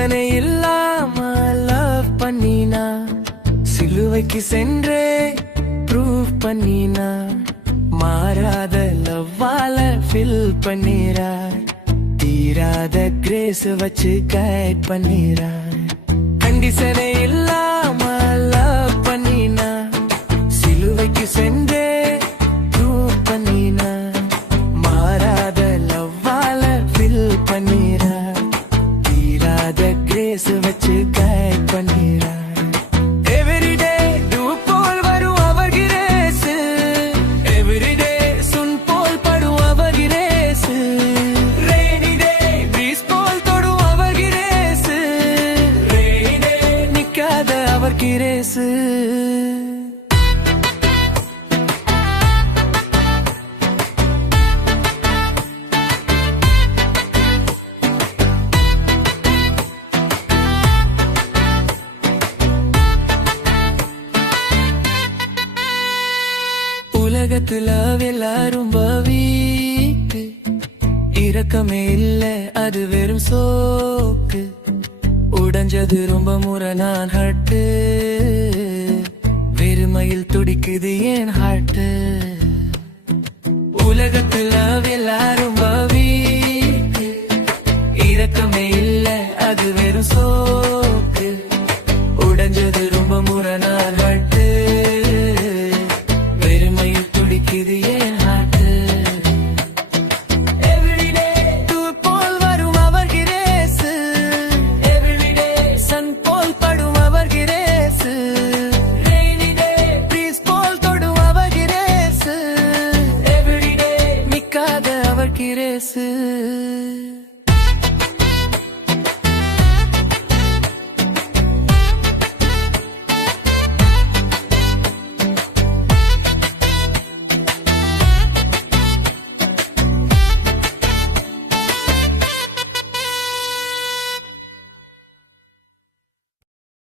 கண்டிஷனை இல்லாம லவ் பண்ணினா, சிலுவைக்கு சென்றே ப்ரூவ் பண்ணினா, மாறாத லவ்வால ஃபில் பண்ணிறார், தீராத கிரேஸ் வச்சு கைட் பண்ணிறார். கண்டிஷனை இல்லாம லவ் பண்ணினா, சிலுவைக்கு சென்றே ப்ரூவ் பண்ணினா, மாறாத லவ்வால ஃபில் பண்ணிறார், தீராத கிரேஸ் வச்சு கைட் பண்ணிறார். கிரேசு உலகத்துல எல்லாரும் வீக்கு, இரக்கமே இல்ல அது வெறும் சோக்கு, உடைஞ்சது ரொம்ப முறை நான் ஹார்ட்டு, வெறுமையில் துடிக்குது ஏன் ஹார்ட்டு. உலகத்துல எல்லாரும் வீக்கு, இரக்கமே இல்ல அது வெறும் சோக்கு, உடைஞ்சது ரொம்ப முறை நான் ஹார்ட்டு, வெறுமையில் துடிக்குது ஏன் ஹார்ட்டு. போல் படும் அவர் கிரேசு.